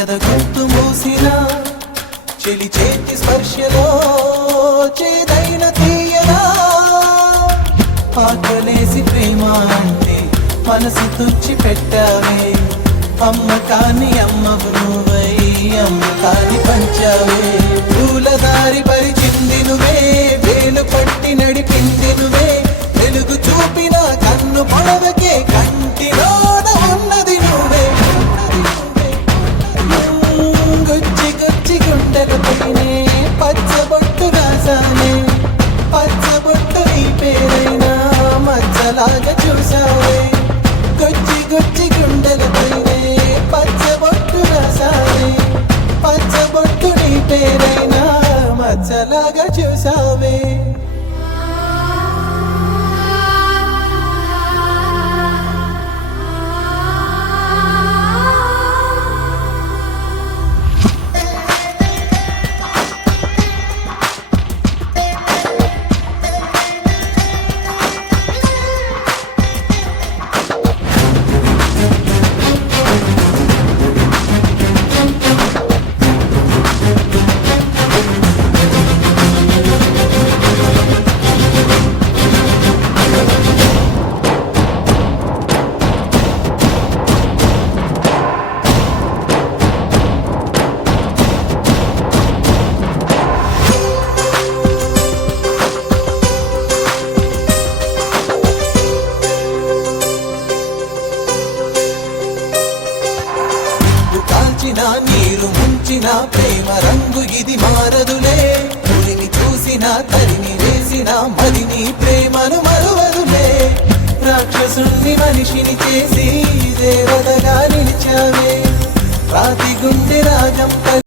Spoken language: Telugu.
ఎదగొంతు మూసిన చెలి చేతి స్పర్శలో చేదైన తీయనా ఆకలేసి ప్రేమ అంటే మనసు తుచ్చి పెట్టావే అమ్మకాన్ని అమ్మవు నువ్వై అమ్మకాన్ని పంచావే పూలదారి పరిచింది నువ్వే వేలు పట్టి నడిపింది నువ్వే వెలుగు చూపిన కన్ను పొడవకే కంటిలోన ఉన్నది నువ్వే గుచ్చి గుచ్చి గుండెలపైనే పచ్చబొట్టు రాసానే పచ్చబొట్టు నీ పేరైనా మచ్చలాగా చూసావే గుచ్చి గుచ్చి గుండెలపైనే పచ్చబొట్టు రాసానే పచ్చబొట్టు నీ పేరైనా మచ్చలాగా చూసావే నీరు ముంచిన ప్రేమ రంగు ఇది మారదులే పులిని చూసిన తరిని వేసిన మరి నీ ప్రేమను మరువదులే రాక్షసుణ్ణి మనిషిని చేసి దేవతగా నిలిచావే రాతి గుండె రాగం